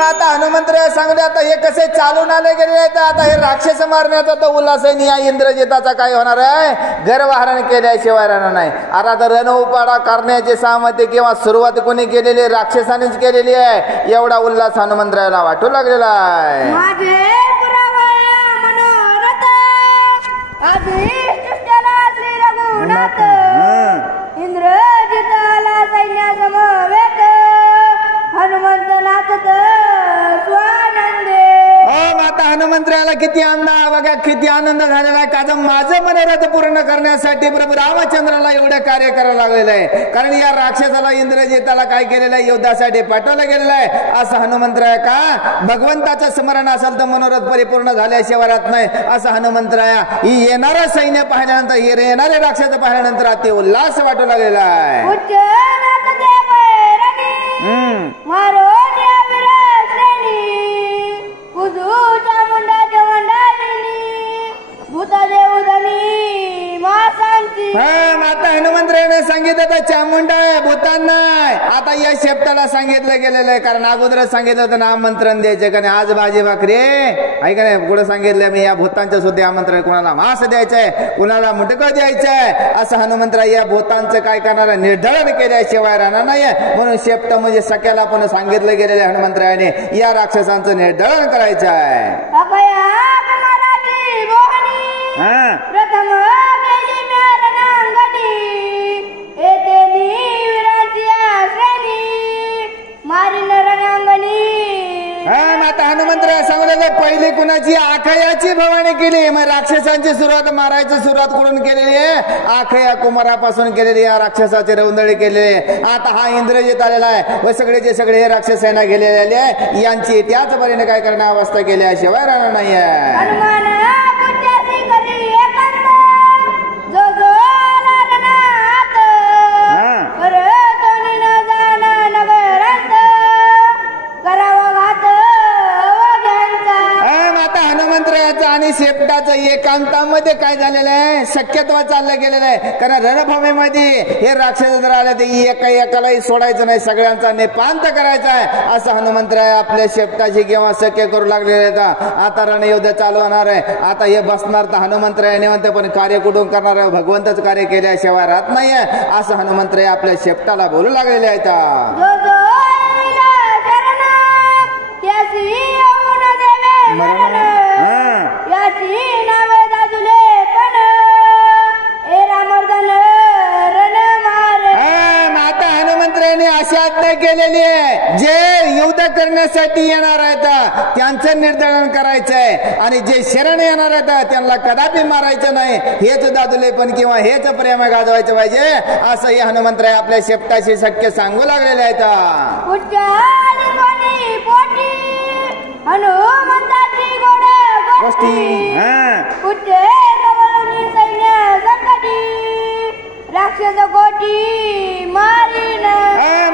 आता हनुमंत्र सांगले आता हे कसे चालून आले गेले तर आता हे राक्षस मारण्याचा तो उल्हास आहे या इंद्रजिताचा काय होणार आहे गर्वहरण केल्याशिवाय राहणार नाही. आता तर रण उपाडा करण्याची सहमती किंवा सुरुवात कोणी केलेली राक्षसानेच केलेली आहे. एवढा उल्हास हनुमंतरायाला वाटू लागलेला आहे. इंद्रजिताला सैन्यासमवेत हनुमंत नाचत स्वानंदे. माता हनुमंतरायाला किती आनंद बघा किती आनंद झालेला आहे. का माझं मनोरथ पूर्ण करण्यासाठी प्रभू रामचंद्राला एवढं कार्य करायला लागलेलं आहे. कारण या राक्षसाला इंद्रजिताला काय केलेलं आहे युद्धासाठी पाठवलं गेलेलं आहे. असं हनुमंतराय का भगवंताचं स्मरण असेल तर मनोरथ परिपूर्ण झाल्याशिवाय राहत नाही. असं हनुमंतराया ही येणारं सैन्य पाहिल्यानंतर येणारे राक्षस पाहिल्यानंतर अति उल्हास वाटू लागलेला आहे. माता हनुमंतरायाने सांगितलं चामुंडा आहे भूतान नाही. आता या शेपटाला सांगितलं गेलेलं आहे. कारण अगोदर सांगितलं होतं ना आमंत्रण द्यायचं का नाही आज भाजी भाकरी आहे का नाही. पुढे सांगितलं मी या भूतांच्या सुद्धा आमंत्रण कुणाला मांस द्यायचंय कुणाला मुटकं द्यायचंय. असं हनुमंतराय या भूतांचं काय करणार निर्धारण केल्याशिवाय राहणार नाही. म्हणून शेपट म्हणजे सख्याला पण सांगितलं गेलेलं आहे हनुमंतरायाने या राक्षसांचं निर्धारण करायचं आहे. आता हनुमंतराय सांगलेलं पहिली कुणाची आखयाची भवानी केली. मग राक्षसांची सुरुवात मारायची सुरुवात करून केलेली आहे. आखया कुमारापासून केलेली या राक्षसाची रौंदळी केलेली. आता हा इंद्रजित आलेला आहे व सगळेचे सगळे हे राक्षस सेना गेलेले आहे. यांची त्याच परीने काय करण्या अवस्था केल्याशिवाय राहणार नाहीये. आणि शेपटाचं एकांतामध्ये काय झालेलं आहे शक्यत्व चाललं गेलेलं आहे. कारण रणभूमीमध्ये हे राक्षस जर आले तर एकालाही सोडायचं नाही सगळ्यांचा निपांत करायचा आहे. असं हनुमंतराय आपल्या शेपटाची किंवा शक्य करू लागलेले. आता रणयुद्ध चालू होणार आहे. आता हे बसणार तर हनुमंतराय निवंत पण कार्य कुठून करणार आहे भगवंतच कार्य केल्याशिवाय राहत नाहीये. असं हनुमंतराय आपल्या शेपटाला बोलू लागलेले आहेत. अशी आज्ञा केलेली आहे जे युद्ध करण्यासाठी येणार आहेत त्यांचं निर्धारण करायचं आहे. आणि जे शरण येणार आहेत त्यांना कदापि मारायचं नाही. हेच दादुले पण किंवा हेच प्रेम गाजवायचं पाहिजे. असं हे हनुमंतराय आपल्या शेपटाशी शक्य सांगू लागलेले आहेत. राक्षस कोटी मारीन.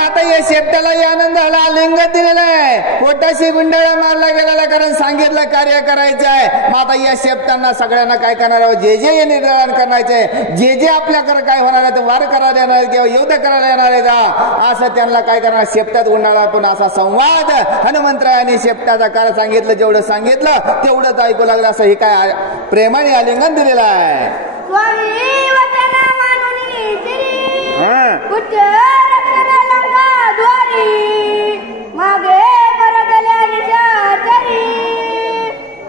आता या शेपटाला आनंद झाला लिंग दिलेला आहे. पोटाशी गुंडाळा मारला गेलेला कारण सांगितलं कार्य करायचं आहे. आता या शेपटांना सगळ्यांना काय करणार आहे जे जे निर्धारण करायचंय जे जे आपल्याकडे काय होणार आहे वार करायला येणार किंवा युद्ध करायला येणार आहे का असं त्यांना काय करणार शेपटात गुंडाळा. पण असा संवाद हनुमंतरायाने शेपटाचा कार्य सांगितलं जेवढं सांगितलं तेवढंच ऐकू लागलं. असं हे काय प्रेमाने आलिंगन दिलेलं आहे. मागे परतल्या निशाचरी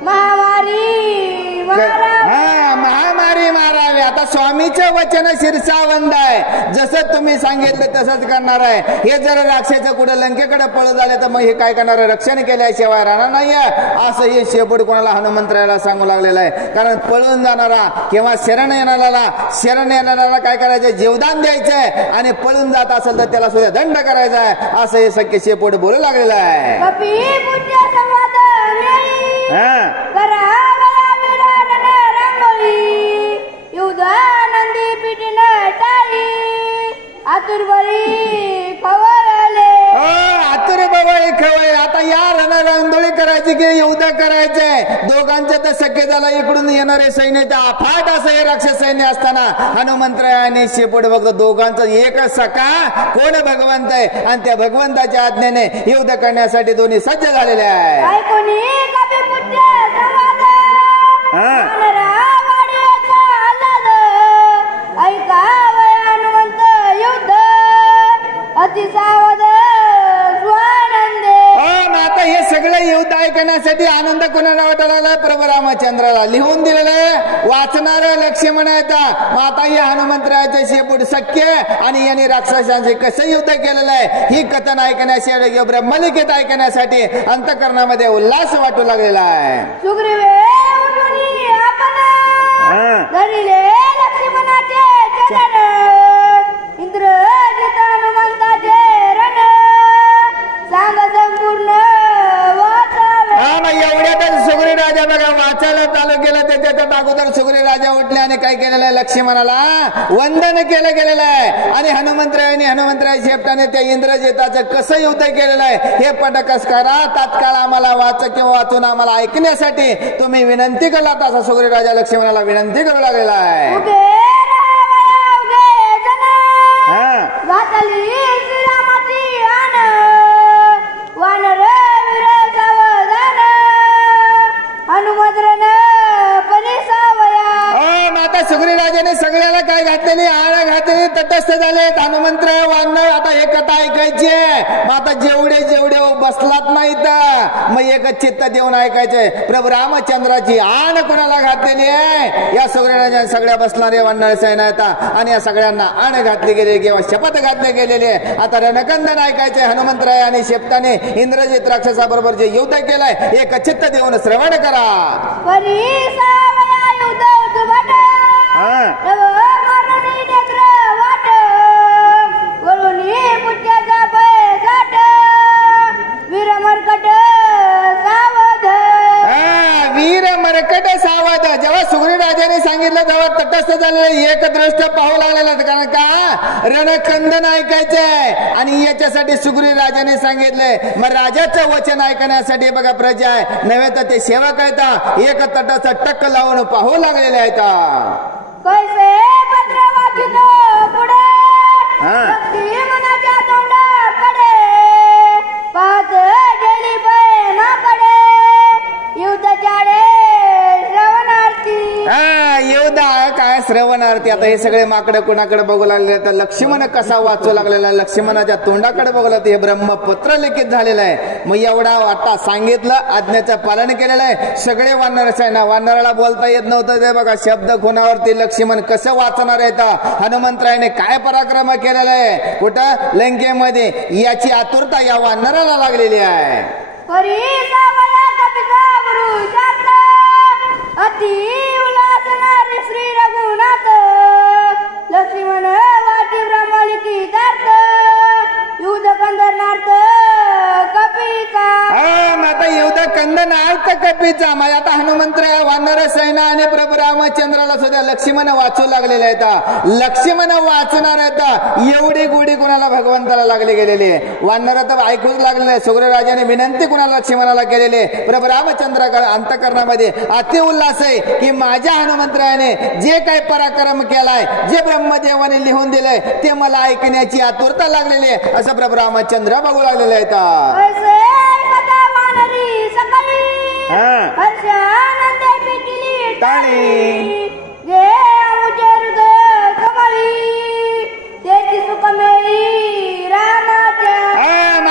महामारी महामारी मारावी. आता स्वामीचं वचन शिरसावंद आहे. जसं तुम्ही सांगितलं तसंच करणार आहे. हे जर राक्षस कुठे लंकेकडे पळत झाले तर मग हे काय करणार रक्षण केल्याशिवाय राहणार नाहीये. असं हे शेपूट कोणाला हनुमंतरायाला सांगू लागलेलं आहे. कारण पळून जाणारा किंवा शरण येणाऱ्याला काय करायचं जीवदान द्यायचंय आणि पळून जात असेल तर त्याला सुद्धा दंड करायचा आहे. असं हे सख्य शेपूट बोलू लागलेलं आहे. युद्धानंदी पिटीन टाळी आतुरबळी खवळले आतुर बवळी खवळे. आता या रणरांगोळी करायची तिकडे युद्ध करायचंय. दोघांच्या तर सख्य झाला. इकडून येणारे सैन्य अफाट असं हे राक्षस सैन्य असताना हनुमंतराय आणि शेपूट बघतो दोघांचा एकच सखा कोण भगवंत आहे आणि त्या भगवंताच्या आज्ञेने युद्ध करण्यासाठी दोन्ही सज्ज झालेले आहे. आता हे सगळं युद्ध ऐकण्यासाठी आनंद कोणाला वाटायला लागला? प्रभू रामचंद्राला. लिहून दिलेलं वाचणार लक्ष्मण आहेत. आता या हनुमंतरायाचे शेपूट सख्य आणि यांनी राक्षसांचे कसं युद्ध केलेलं आहे ही कथन ऐकण्यासाठी ब्रह्मलिखित ऐकण्यासाठी अंतःकरणामध्ये उल्हास वाटू लागलेला आहे. एवढ्यातच सुग्री राजा बघा वाचायला चालू केलं. त्याच्या अगोदर सुग्री राजा उठले आणि काय केलेलं आहे लक्ष्मणाला वंदन केलं गेलेलं आहे. आणि हनुमंतराय शेपटाने त्या इंद्रजिताचं कसं युद्ध केलेलं आहे हे पटकस करा. तात्काळ आम्हाला वाचून आम्हाला ऐकण्यासाठी तुम्ही विनंती केला. तसा सुग्री राजा लक्ष्मणाला विनंती करू लागलेला आहे. सुग्री राजाने सगळ्याला काय घातलेली आळ घातलेली तटस्थ झाले. हनुमंतराय वानर आता हे कथा ऐकायची आहे. मग आता जेवढे बसलात नाही तर मग एकच चित्त देऊन ऐकायचंय. प्रभू रामचंद्राची आण कोणाला घातलेली आहे या सुग्री राजाने सगळ्या बसणारे वानर सैन्य आणि या सगळ्यांना आण घातली गेली किंवा शपथ घातली गेलेली आहे. आता रणकंदन ऐकायचंय. हनुमंतराय आणि शेपटाने इंद्रजित राक्षसाबरोबर जे युद्ध केलंय एक चित्त देऊन श्रवण करा. वीर मरकट सावध. जेव्हा सुग्री राजाने सांगितलं तेव्हा तटस्थ झालेलं एक दृष्ट पाहू लागलेलं. कारण का रणकंदन ऐकायचंय आणि याच्यासाठी सुग्री राजाने सांगितलंय. मग राजाचं वचन ऐकण्यासाठी बघा प्रजा आहे नव्हे तर ते सेवक आहेत एक तटाचा टक्क लावून पाहू लागलेले आहेत. कैसे पत्र वाचित पुढे मनाच्या तोंडाकडे पाहत गेली प्रेमाकडे युद्धाच्याडे श्रवणार्थी. युद्ध काय श्रवणार्थी. आता हे सगळे माकडे कोणाकडे बघू लागले तर लक्ष्मण कसा वाचू लागलेला लक्ष्मणाच्या तोंडाकडे बघू लागले. हे ब्रह्मपत्र लिखित झालेलं आहे. मग एवढा आता सांगितलं आज्ञेचं पालन केलेलं आहे. सगळे वानराला बोलता येत नव्हतं ते बघा शब्द खुणावरती लक्ष्मण कसं वाचणार आहे. हनुमंतरायाने काय पराक्रम केलेला आहे कुठं लंकेमध्ये याची आतुरता या वानराला लागलेली आहे. अति उल्हासणारे श्री रघुनाथ लक्ष्मण वाटी ब्रह्मलिखितार्थ युद्ध कंदनार्थ कपिका. आता युद्ध कंदनार्थ कपीचा. मग आता हनुमंतराय वानर सैन्य आणि प्रभू रामचंद्राला सुद्धा लक्ष्मण वाचू लागलेले आहेत. लक्ष्मण वाचणार आहेत एवढी गोडी कुणाला भगवंताला लागली गेलेली आहे. वानर तर ऐकूच लागलेले. सुग्री राजाने विनंती कुणाला लक्ष्मणाला केलेली. प्रभू रामचंद्र अंतःकरणामध्ये अति उल्हास आहे की माझ्या हनुमंतरायाने जे काही पराक्रम केलाय जे ब्रह्मदेवाने लिहून दिलंय ते मला ऐकण्याची आतुरता लागलेली आहे असं प्रभू रामचंद्र बघू लागलेले आहेत.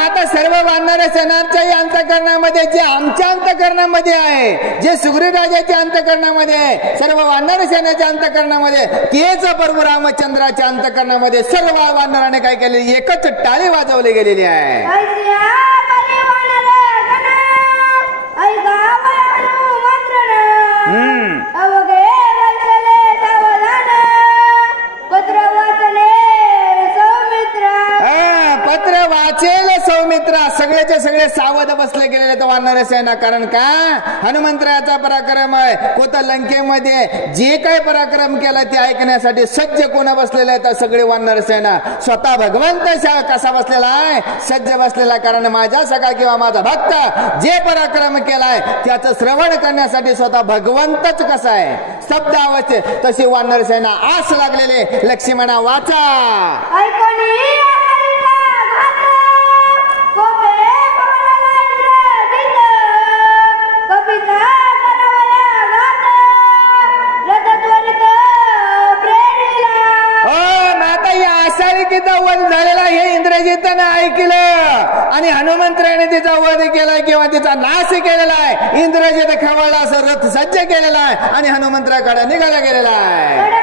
आता सर्व वानर सेनांच्या अंतःकरणामध्ये जे आमच्या अंतःकरणामध्ये आहे जे सुग्री राजाच्या अंतःकरणामध्ये आहे सर्व वानर सेनेच्या अंतःकरणामध्ये तेच प्रभू रामचंद्राच्या अंतःकरणामध्ये सर्व वानराने काय केले एकच टाळी वाजवली गेलेली आहे. पत्र वाचेल सौमित्रा. सगळे सगळ्याचे सगळे सावध बसले गेलेले तर वानर सेना. कारण का हनुमंतरायाचा पराक्रम आहे. कोणता लंकेमध्ये जे काय पराक्रम केला ते ऐकण्यासाठी सज्ज कोण बसलेले आहेत? सगळे वानर सेना. स्वतः भगवंत कसा बसलेला आहे? सज्ज बसलेला. कारण माझ्या सखा किंवा माझा भक्त जे पराक्रम केलाय त्याचं श्रवण करण्यासाठी स्वतः भगवंतच कसा आहे स्तब्ध अवस्थेत तशी वानर सेना आस लागलेले. लक्ष्मणा वाचा वध झालेला हे इंद्रजितानं ऐकलं आणि हनुमंतरायाने तिचा वध केलाय किंवा तिचा नाश केलेला आहे. इंद्रजित खवळला असं रथ सज्ज केलेला आहे आणि हनुमंतराकडे निघाला गेलेला आहे.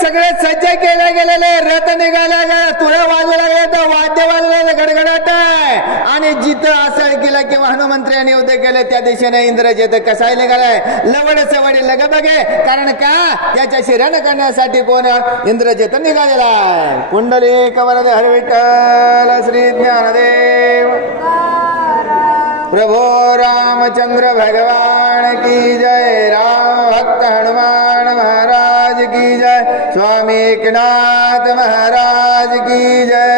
सगळे सज्ज केले गेलेले रथ निघाला गेला. तुळ्या वाजवला गेला वाद्य वाजवला गडगडाट आहे. आणि जिथं असं केलं किंवा हनुमंत्र्यांनी युद्ध केले त्या दिशेने इंद्रजित कसा निघालाय लवड सवड लग बघे. कारण का त्याच्याशी रण करण्यासाठी कोण इंद्रजित निघालेला आहे. पुंडलिक वरद हरी विठ्ठल श्री ज्ञानदेव प्रभो रामचंद्र भगवान की जय. राम भक्त हनुमान महाराज की जय. स्वामी एकनाथ महाराज की जय.